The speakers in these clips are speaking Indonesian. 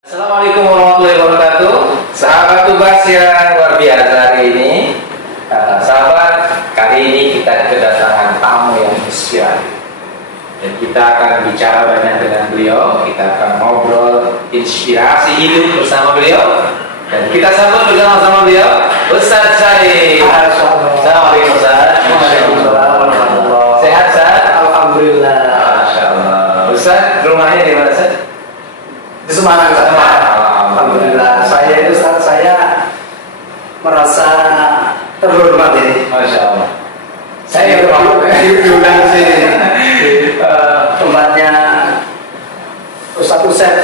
Assalamualaikum warahmatullahi wabarakatuh. Sahabat Tubas yang luar biasa hari ini, sahabat, kali ini kita kedatangan tamu yang inspiratif. Dan kita akan bicara banyak dengan beliau. Kita akan ngobrol inspirasi hidup bersama beliau. Dan kita sambut bersama-sama beliau, Ustaz Syarif. Assalamualaikum Ustaz. Sehat Ustaz? Alhamdulillah. Masya Allah. Ustaz, rumahnya di mana Ustaz? Di Semarang. Alhamdulillah. Saya itu saat saya merasa terhormat ini. Masya Allah. Saya diundang sini di tempatnya Ustadz Usep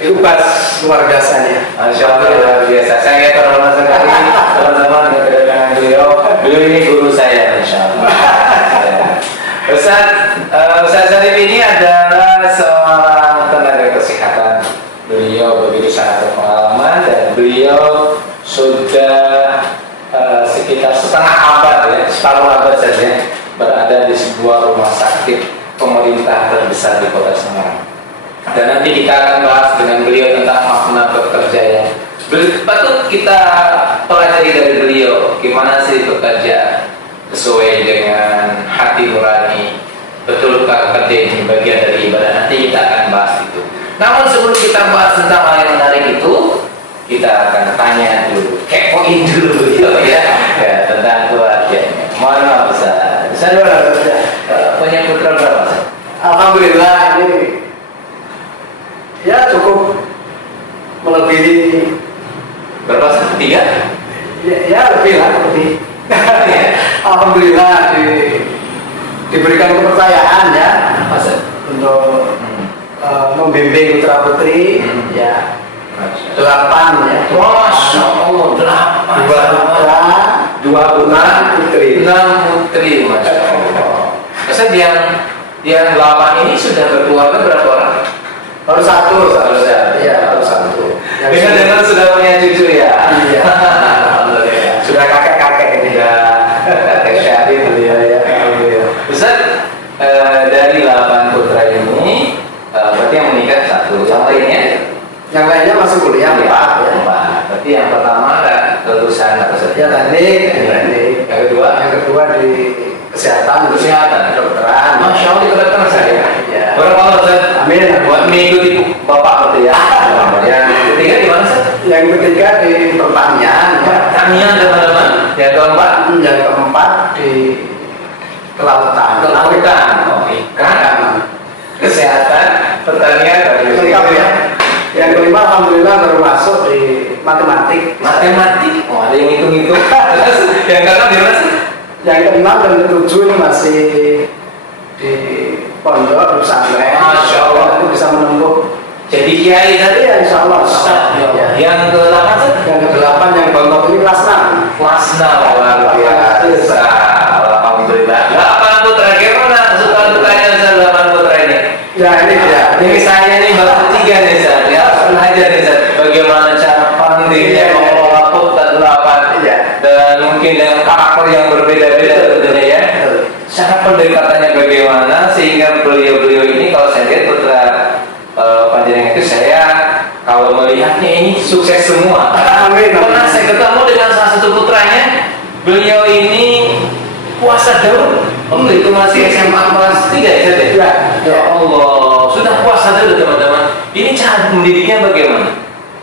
Tubas luar biasanya. Masya Allah, luar biasa. Saya terhormat sekali teman-teman kedatangan beliau. Beliau ini guru saya, Masya Allah. Ustaz Syarif ini adalah seorang tenaga kesehatan. Beliau begitu sangat berpengalaman dan beliau sudah sekitar setengah abad ya, separuh abad saja berada di sebuah rumah sakit pemerintah terbesar di Kota Semarang. Dan nanti kita akan bahas dengan beliau tentang makna bekerja yang patut kita pelajari dari beliau. Gimana sih bekerja sesuai dengan hati nurani? Betulkah kerja ini bagian dari ibadah? Nanti kita akan bahas itu. Namun sebelum kita bahas tentang hal yang menarik itu, kita akan tanya dulu, kepoin dulu ya tentang keluarganya. Mohon maaf Ustaz. Saya punya putra berapa? Alhamdulillah ini ya cukup melebihi Berapa Ustaz? 3? ya lebih lah lebih. Alhamdulillah diberikan kepercayaan ya Mas untuk membimbing putra putri ya 8 ya. Masya Allah, 8. 2 putra, 2 putri. 6 putri, Masya Allah. Ustaz yang 8 ini sudah berkeluarga berapa orang? Baru satu. Iya, baru satu. Dengar sudah punya cucu ya? Iya. Alhamdulillah. Sudah kakek-kakek ini ya. Kakek Syarif beliau ya. Alhamdulillah. Ustaz, dari 8 putra ini, berarti yang menikah 1. Yang lainnya? Yang lainnya masih kuliah 4 ya. 4. Berarti yang pertama lulusan apa saja? Ya teknik. Yang kedua? Yang kedua di kesehatan, kedokteran. Masya Allah, kedokteran saya. Ya. Berapa Ustaz? Amin. Buat mengikuti bapak berarti ya. Yang ketiga di mana Ustaz? Yang ketiga di pertanian. Ya. Pertanian teman-teman. Yang keempat? Yang keempat di kelautan. Oh, ikan. Kesehatan, pertanian, Lengkap ya. Yang kelima alhamdulillah baru masuk di matematik. Matematik. Oh, ada yang hitung-hitung. Yang keenam di mana sih? Yang keenam dan ketujuh ini masih di pondok, di pesantren. Masya Allah. Nanti bisa menempuh Jadi kiai tadi ya insya Allah. Ya. Yang ke-8 sih? Yang ke-8 yang pondok ini kelas 6. Kelas 6 luar biasa. Alhamdulillah. 8 putra gimana? Suka dukanya 8 putra ini? Ya ini dia. Ini saya nih baru 3 nih Ustaz. Ya, belajar nih Ustaz. Bagaimana cara pandainya mengelola putra 8. Iya. Dan mungkin dengan karakter yang berbeda-beda tentunya ya. Cara pendekatannya bagaimana sehingga beliau-beliau ini kalau saya lihat putra panjenengan itu saya kalau melihatnya ini sukses semua. Amin. Pernah saya ketemu dengan salah satu putranya, beliau ini puasa dulu. Itu masih SMA kelas 3 ya? Ya. Ya Allah, sudah puasa dulu teman-teman. Ini cara mendidiknya bagaimana?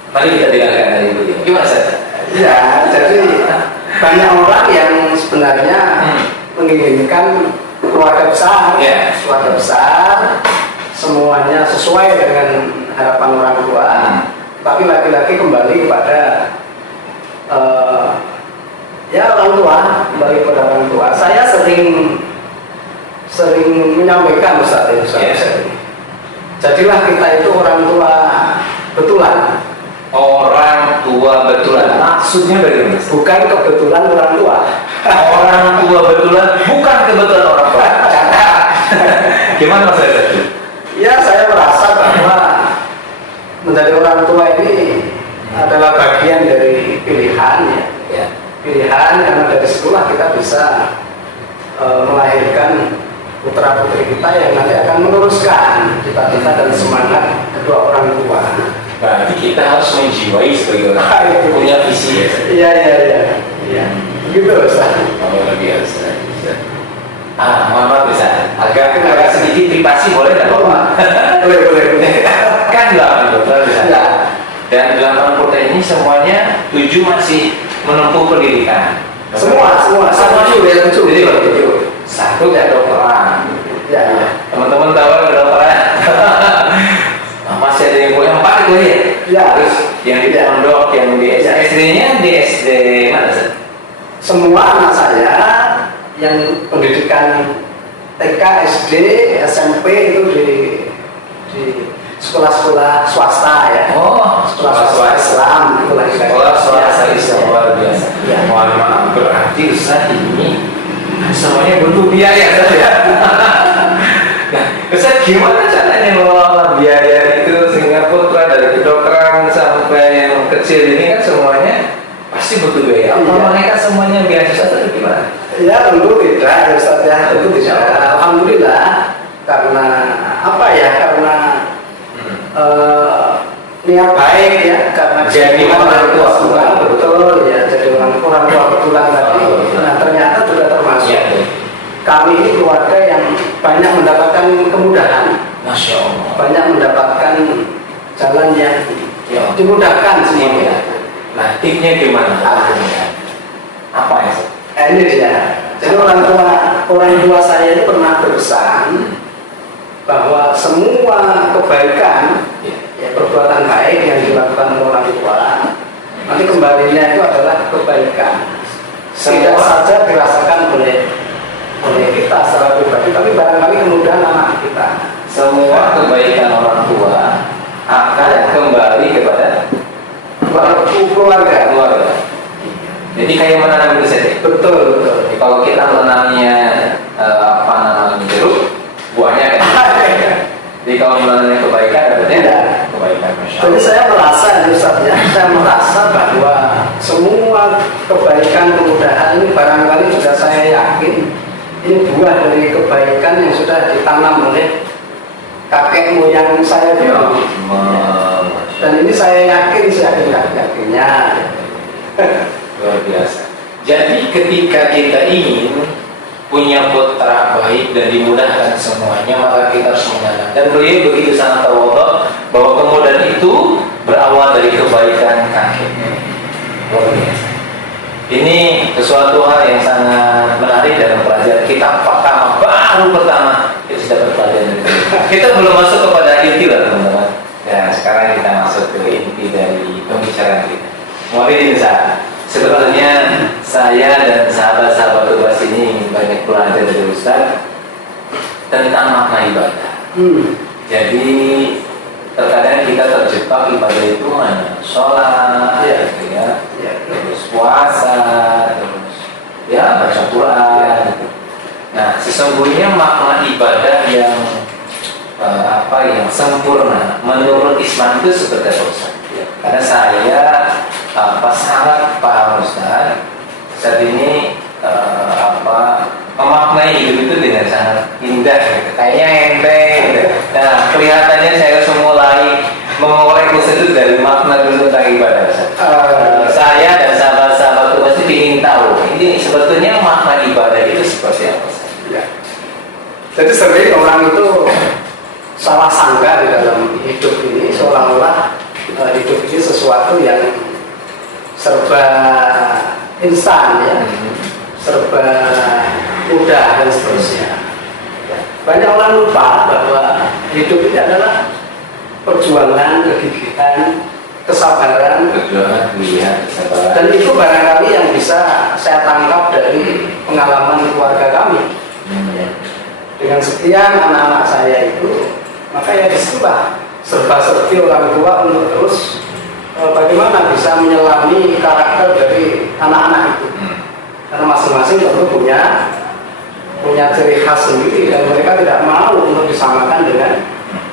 Mari kita dengarkan dari beliau. Gimana Ustaz? Ya, jadi banyak orang yang sebenarnya menginginkan keluarga besar, Ya. keluarga besar, semuanya sesuai dengan harapan orang tua. Tapi laki-laki kembali kepada ya orang tua, kembali kepada orang tua. Saya sering menyampaikan Ustaz ini. Jadilah kita itu orang tua betulan. Orang tua betulan. Maksudnya bagaimana? Bukan kebetulan orang tua. Orang tua betulan bukan kebetulan orang tua. Gimana Mas Reza? Ya saya merasa bahwa menjadi orang tua ini adalah bagian dari pilihan ya. Pilihan karena dari sekolah kita bisa melahirkan putra putri kita yang nanti akan meneruskan cita-cita dan semangat kedua orang tua. Berarti kita harus menjiwai sebagai orang punya visi. Iya. Gitu Ustaz. Oh, luar biasa. Mohon maaf bisa agak sedikit privasi boleh nggak Pak? Boleh. Kan 8 dokter bisa. Ya. Dan 8 dokter ini semuanya 7 masih menempuh pendidikan. Semuanya. Jadi 1 kedokteran. Ya. Teman-teman tahu kedokteran. Masih ada yang punya 4 itu ya. Ya. Terus yang di pondok, yang di SD-nya di SD mana sih? Semua anak saya yang pendidikan TK, SD, SMP itu di sekolah-sekolah swasta ya. Oh, sekolah Islam itu lagi. Sekolah swasta Islam luar biasa. Ya. Mohon maaf, berarti Ustaz ini semuanya butuh biaya saja. Nah, Ustaz gimana caranya mengelola biaya itu sehingga putra dari kedokteran sampai yang kecil ini kan semuanya pasti butuh biaya. Apa mereka semuanya biasa saja gimana? Ya tentu tidak ya Ustaz ya, tentu tidak. Alhamdulillah karena apa ya, karena niat baik ya, karena jadi orang tua betul ya, jadi orang tua kebetulan tadi. Nah ternyata juga termasuk kami ini keluarga yang banyak mendapatkan kemudahan. Masya Allah. Banyak mendapatkan jalan yang dimudahkan semuanya. Nah tipnya gimana? Apa ya? Ini dia. Jadi orang tua saya ini pernah berpesan bahwa semua kebaikan, ya perbuatan baik yang dilakukan oleh orang tua, nanti kembalinya itu adalah kebaikan. Tidak saja dirasakan oleh kita secara pribadi, tapi barangkali kemudahan anak kita. Semua kebaikan orang tua akan kembali kepada keluarga. Jadi kayak menanam itu saja. Betul. Jadi, kalau kita menanamnya jeruk, buahnya kan. Jadi kalau menanamnya kebaikan, dapatnya kebaikan. Jadi saya merasa, saya merasa bahwa semua kebaikan kemudahan ini barangkali sudah saya yakin ini buah dari kebaikan yang sudah ditanam oleh kakek moyang saya dulu. Dan ini saya yakinnya. Luar biasa. Jadi ketika kita ingin punya putra baik dan dimudahkan semuanya, maka kita harus menanam. Dan beliau begitu sangat tawadhu bahwa kemudahan itu berawal dari kebaikan kakeknya. Luar biasa. Ini sesuatu hal yang sangat menarik dalam pelajaran kita pertama kita sudah berpelajaran dari kita belum masuk kepada inti lah teman-teman. Ya sekarang kita masuk ke inti dari pembicaraan kita. Mungkin sebetulnya saya dan sahabat-sahabat tugas ini banyak belajar dari Ustaz tentang makna ibadah. Jadi terkadang kita terjebak ibadah itu hanya sholat, terus puasa, terus baca Quran. Nah, sesungguhnya makna ibadah yang yang sempurna menurut Islam itu seperti apa Ustaz? Karena saya sangat paham Ustaz saat ini memaknai hidup itu dengan sangat indah gitu. Kayaknya enteng gitu. Nah kelihatannya saya harus mulai mengorek Ustaz itu dari makna dulu tentang ibadah Ustaz. Saya dan sahabat-sahabat itu pasti ingin tahu ini sebetulnya makna ibadah itu seperti apa Ustaz? Ya. Jadi sering orang itu salah sangka di dalam hidup ini seolah-olah hidup ini sesuatu yang serba instan ya, serba mudah dan seterusnya. Banyak orang lupa bahwa hidup ini adalah perjuangan, kegigihan, kesabaran, kesabaran. Dan itu barangkali yang bisa saya tangkap dari pengalaman keluarga kami. Dengan sekian anak-anak saya itu, maka ya disitulah serba-serbi orang tua untuk terus bagaimana bisa menyelami karakter dari anak-anak itu. Karena masing-masing tentu punya ciri khas sendiri dan mereka tidak mau untuk disamakan dengan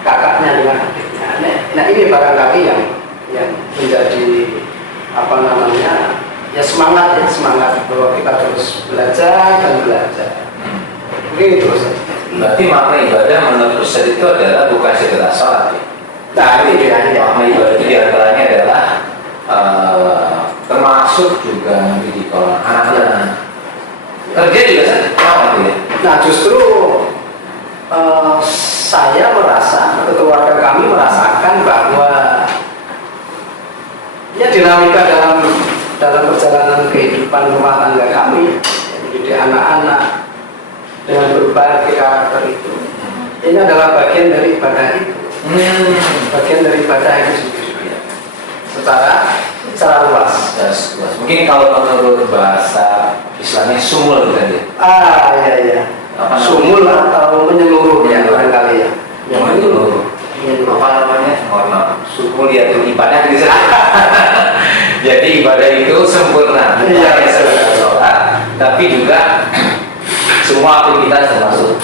kakaknya, dengan adiknya. Nah ini barangkali yang menjadi semangat bahwa kita terus belajar dan belajar. Begitu. Berarti makna ibadah menurut Ustaz itu adalah bukan sekedar sholat ya? Nah, ini dia. Makna ibadah itu diantaranya adalah termasuk juga mendidik anak-anak. Kerja juga sama ya. Nah, justru saya merasa atau keluarga kami merasakan bahwa ya dinamika dalam perjalanan kehidupan rumah tangga kami, mendidik anak-anak dengan berbagai karakter itu, ini adalah bagian dari ibadah itu, bagian dari ibadah itu sendiri, secara luas. Mungkin kalau menurut bahasa Islamnya sumul kan ya? Iya. Sumul atau menyeluruh ya barangkali ya. Menyeluruh. Apa namanya? Sumul ya itu ibadah gitu. Jadi ibadah itu sempurna. Iya, sholat, tapi juga semua aktivitas termasuk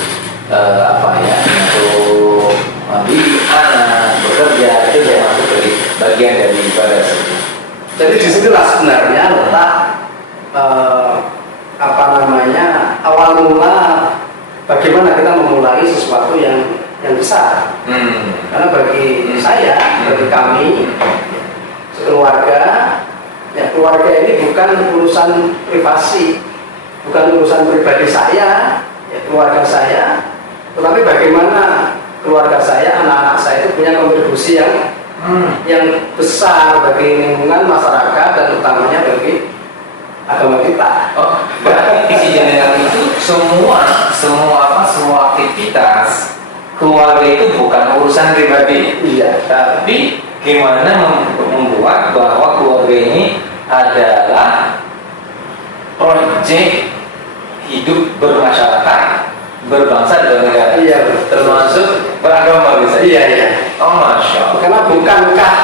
untuk mendidik anak, bekerja itu termasuk dari bagian dari ibadah. Jadi disinilah sebenarnya letak awal mula bagaimana kita memulai sesuatu yang besar. Karena bagi saya, bagi kami, keluarga, ya keluarga ini bukan urusan privasi, bukan urusan pribadi saya, ya keluarga saya, tetapi bagaimana keluarga saya, anak-anak saya itu punya kontribusi yang besar bagi lingkungan masyarakat dan utamanya bagi agama kita. Berarti dengan itu semua aktivitas keluarga itu bukan urusan pribadi. Iya. Tapi gimana membuat bahwa keluarga ini adalah proyek hidup bermasyarakat, berbangsa dan negara. Iya. Termasuk beragama bisa. Iya. Oh, Masya Allah. Karena bukankah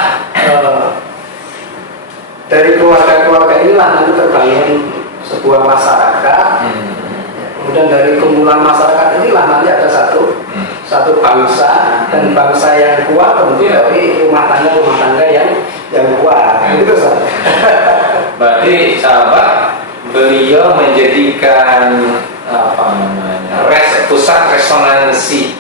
dari keluarga-keluarga inilah nanti terbangun sebuah masyarakat. Kemudian dari kumpulan masyarakat inilah nanti ada satu bangsa, dan bangsa yang kuat tentu dari rumah tangga yang kuat. Itu saja. Berarti sahabat, beliau menjadikan pusat resonansi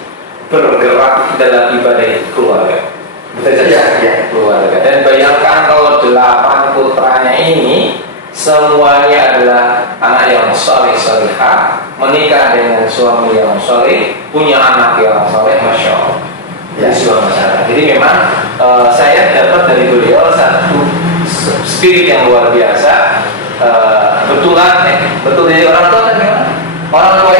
bergerak dalam ibadah keluarga. Betul saja, keluarga. Dan bayangkan kalau 8 putranya ini semuanya adalah anak yang soleh-solehah, menikah dengan suami yang soleh, punya anak yang soleh, Masya Allah. Jadi sebuah masyarakat. Jadi memang saya dapat dari beliau satu spirit yang luar biasa. Betul jadi orang tua kan memang orang tua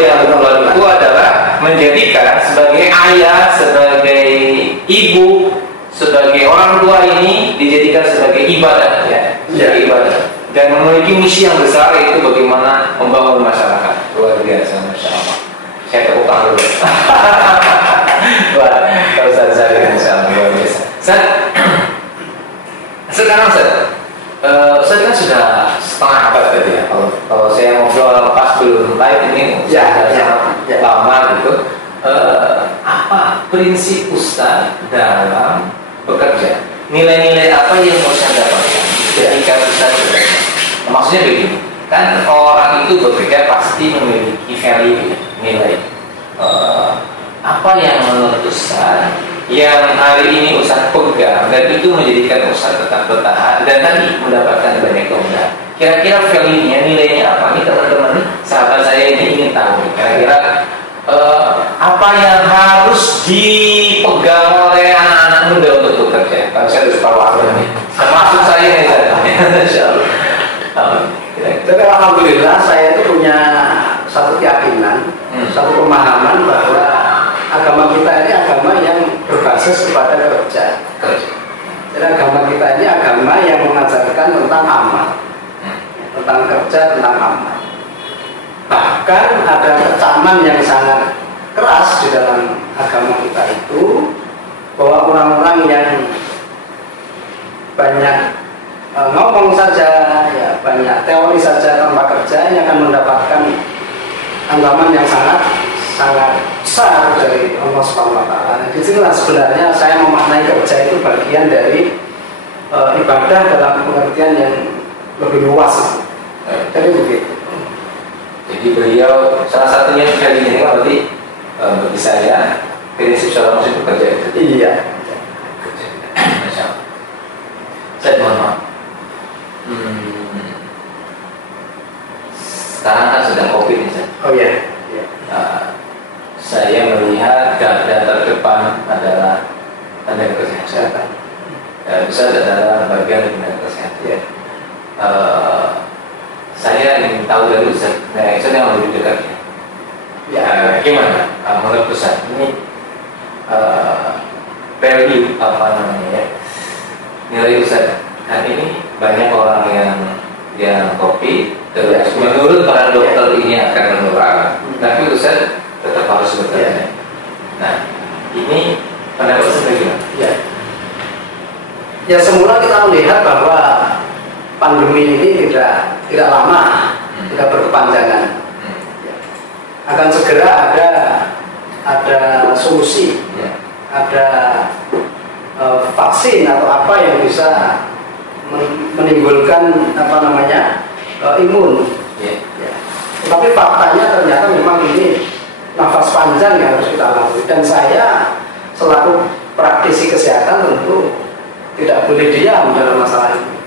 yang betul itu adalah menjadikan sebagai ayah, sebagai ibu, sebagai orang tua ini dijadikan sebagai ibadah, sebagai ibadah, dan memiliki misi yang besar, yaitu bagaimana membangun masyarakat. Luar biasa, Masya Allah. Saya tepuk tangan dulu. Wah, kalau saya luar biasa. Sekarang saya kan sudah setengah abad tadi ya. Kalau saya ngobrol pas belum live ini sangat lama gitu. Apa prinsip Ustaz dalam bekerja? Nilai-nilai apa yang mau saya dapatkan ketika Ustaz bekerja? Maksudnya begini, kan orang itu bekerja pasti memiliki value, nilai. Apa yang menurut Ustaz yang hari ini Ustaz pegang dan itu menjadikan Ustaz tetap bertahan dan tadi mendapatkan banyak keuntungan? Kira-kira value-nya, nilainya apa? Ini teman-teman, sahabat saya ini ingin tahu kira-kira apa yang harus dipegang oleh anak-anak muda untuk bekerja. Kalau saya harus tahu apa ini, termasuk saya ini Tapi alhamdulillah saya itu punya satu keyakinan, satu pemahaman bahwa agama kita ini agama yang berbasis kepada kerja. Jadi agama kita ini agama yang mengajarkan tentang amal, tentang kerja, tentang amal. Bahkan ada kecaman yang sangat keras di dalam agama kita itu, bahwa orang-orang yang banyak ngomong saja, ya banyak teori saja tanpa kerja, ini akan mendapatkan ancaman yang sangat besar dari Allah Subhanahu Wa Taala. Di sinilah sebenarnya saya memaknai kerja itu bagian dari ibadah dalam pengertian yang lebih luas. Jadi begitu. Jadi beliau salah satunya juga ini berarti bagi saya prinsip seorang muslim bekerja itu. Iya. Masya Allah. Saya mohon maaf. Sekarang kan sedang COVID nih, Ustaz. Oh iya. Saya melihat garda terdepan adalah tenaga kesehatan. Ustaz adalah bagian dari tenaga kesehatan. Iya. Saya ingin tahu dari Ustaz, Ustaz yang lebih dekat ya. Gimana menurut Ustaz ini value apa namanya ya, nilai Ustaz kan ini banyak orang yang COVID terus menurut para dokter ini akan menular, tapi Ustaz tetap harus bekerja. Nah ini pendapat Ustaz bagaimana? Ya semula kita melihat bahwa pandemi ini tidak lama, tidak berkepanjangan. Akan segera ada solusi, ada vaksin atau apa yang bisa menimbulkan imun. Tapi faktanya ternyata memang ini nafas panjang yang harus kita lalui, dan saya selaku praktisi kesehatan tentu tidak boleh diam dalam masalah ini.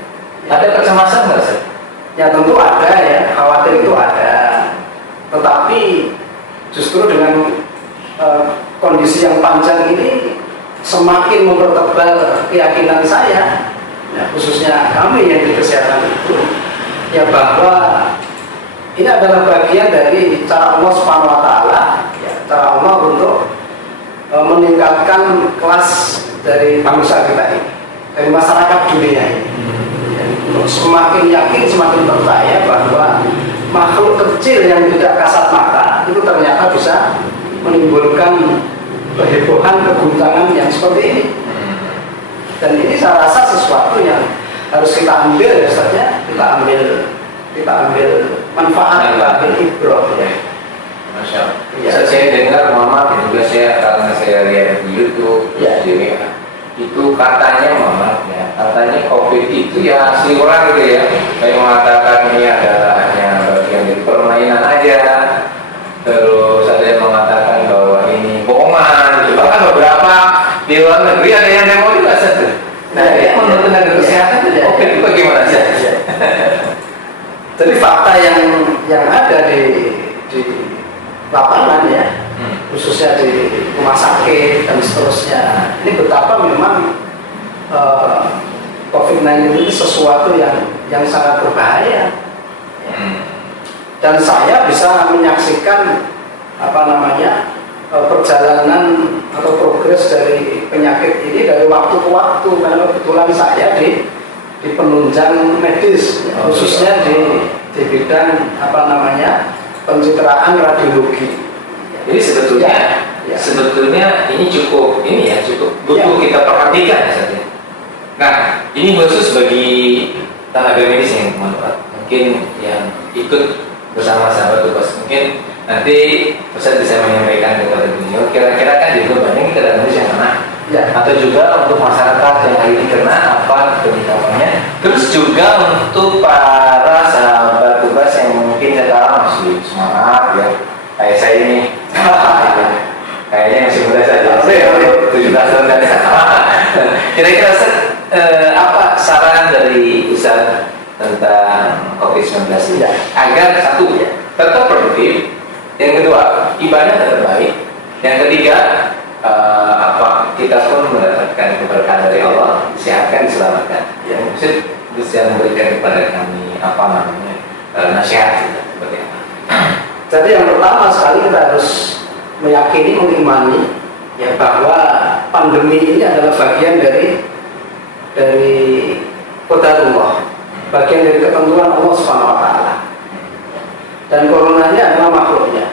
Ada kecemasan nggak sih? Ya tentu ada ya, khawatir itu ada. Tetapi justru dengan kondisi yang panjang ini semakin mempertebal keyakinan saya, ya, khususnya kami yang di kesehatan itu, ya bahwa ini adalah bagian dari cara Allah Subhanahu Wa Taala, ya, cara Allah untuk meningkatkan kelas dari bangsa kita ini, dari masyarakat dunia ini. Untuk semakin yakin, semakin percaya bahwa makhluk kecil yang tidak kasat mata itu ternyata bisa menimbulkan kehebohan, keguncangan yang seperti ini. Dan ini saya rasa sesuatu yang harus kita ambil ya saja, kita ambil manfaat, kita ambil ibrah ya. Masya Allah. Ya. Saya dengar, mohon maaf juga karena saya lihat di YouTube, itu katanya katanya COVID itu ya asli orang gitu ya, kayak mengatakan ini adalah hanya bagian dari permainan aja, terus ada yang mengatakan bahwa ini bohongan gitu. Bahkan beberapa di luar negeri ada yang demo juga satu. Nah ini menurut tenaga kesehatan COVID itu bagaimana sih? Jadi fakta yang ada di lapangan ya, khususnya di rumah sakit dan seterusnya, ini betapa memang COVID-19 ini sesuatu yang sangat berbahaya. Dan saya bisa menyaksikan perjalanan atau progres dari penyakit ini dari waktu ke waktu, karena kebetulan saya di penunjang medis, khususnya di bidang pencitraan radiologi. Jadi sebetulnya ini cukup butuh kita perhatikan saja. Nah, ini khusus bagi tenaga medis yang mungkin yang ikut bersama sahabat tugas. Mungkin nanti Ustaz bisa menyampaikan kepada beliau kira-kira kan juga banyak tenaga medis yang kena, atau juga untuk masyarakat yang hari ini kena apa penyikapannya. Terus juga untuk para sahabat tugas yang mungkin sekarang masih semangat ya, kayak saya ini. Kayaknya masih muda saja, 17 tahun dan kira-kira apa saran dari Ustaz tentang COVID-19 ini agar satu tetap produktif, yang kedua ibadah tetap baik, yang ketiga kita pun mendapatkan keberkahan dari Allah, disehatkan, diselamatkan. Yang Ustaz bisa memberikan kepada kami nasihat seperti apa? Jadi yang pertama sekali kita harus meyakini, mengimani ya bahwa pandemi ini adalah bagian dari qadarullah, bagian dari ketentuan Allah Subhanahu Wa Taala. Dan coronanya adalah makhluknya.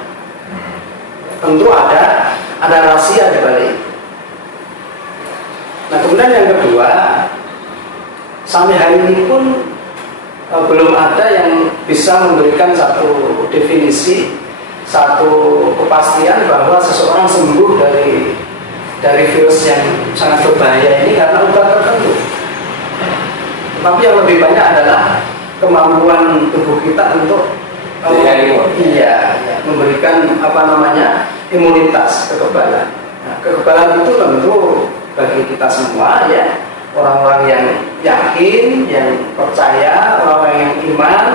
Tentu ada rahasia di balik. Nah kemudian yang kedua, sampai hari ini pun belum ada yang bisa memberikan satu definisi, satu kepastian bahwa seseorang sembuh dari virus yang sangat berbahaya ini karena obat tertentu. Tapi yang lebih banyak adalah kemampuan tubuh kita untuk memberikan imunitas, kekebalan. Nah, kekebalan itu tentu bagi kita semua ya, orang-orang yang yakin, yang percaya, orang-orang yang iman,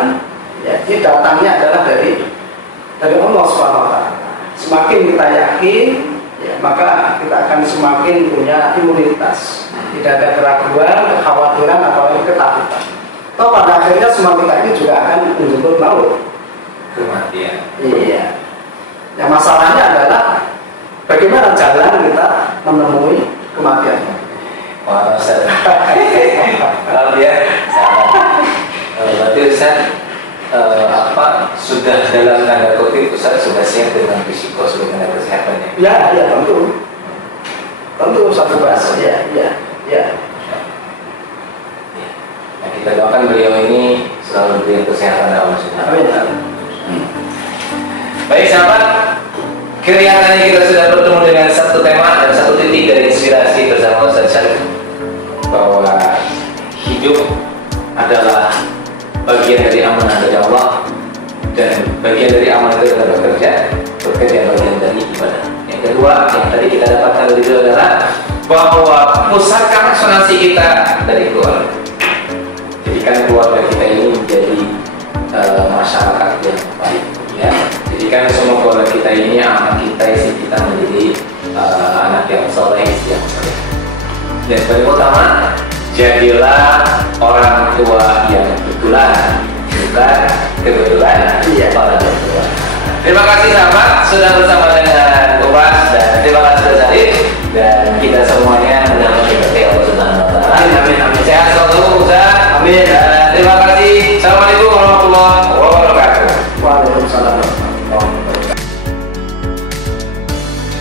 ya, ini datangnya adalah dari Allah SWT. Semakin kita yakin, ya, maka kita akan semakin punya imunitas. Tidak ada keraguan, kekhawatiran, apalagi ketakutan. Toh pada akhirnya semua kita ini juga akan menjemput maut, kematian. Iya. Yang masalahnya adalah bagaimana jalan kita menemui kematian. Wah, Ustaz. Kalau dia berarti Ustaz sudah dalam tanda kutip Ustaz sudah siap dengan risiko sebagai kesehatannya. Ya, tentu. Tentu satu bahasa. Ya. Nah, kita doakan beliau ini selalu diberi kesehatan dalam maksudnya. Baik sahabat, kelihatannya kita sudah bertemu dengan satu tema dan satu titik dari inspirasi bersama Ustaz Syarif, bahwa hidup adalah bagian dari amanah dari Allah, dan bagian dari amanah itu adalah bekerja bagian dari ibadah. Yang kedua yang tadi kita dapatkan dari itu adalah bahwa pusat resonansi kita dari keluarga. Jadikan keluarga kita ini menjadi masyarakat yang baik, ya. Jadikan semua keluarga kita ini, anak kita, istri kita menjadi anak yang soleh, yang soleh. Dan paling utama, jadilah orang tua yang kebetulan, bukan kebetulan orang tua. Terima kasih sahabat sudah bersama dengan Ubas dan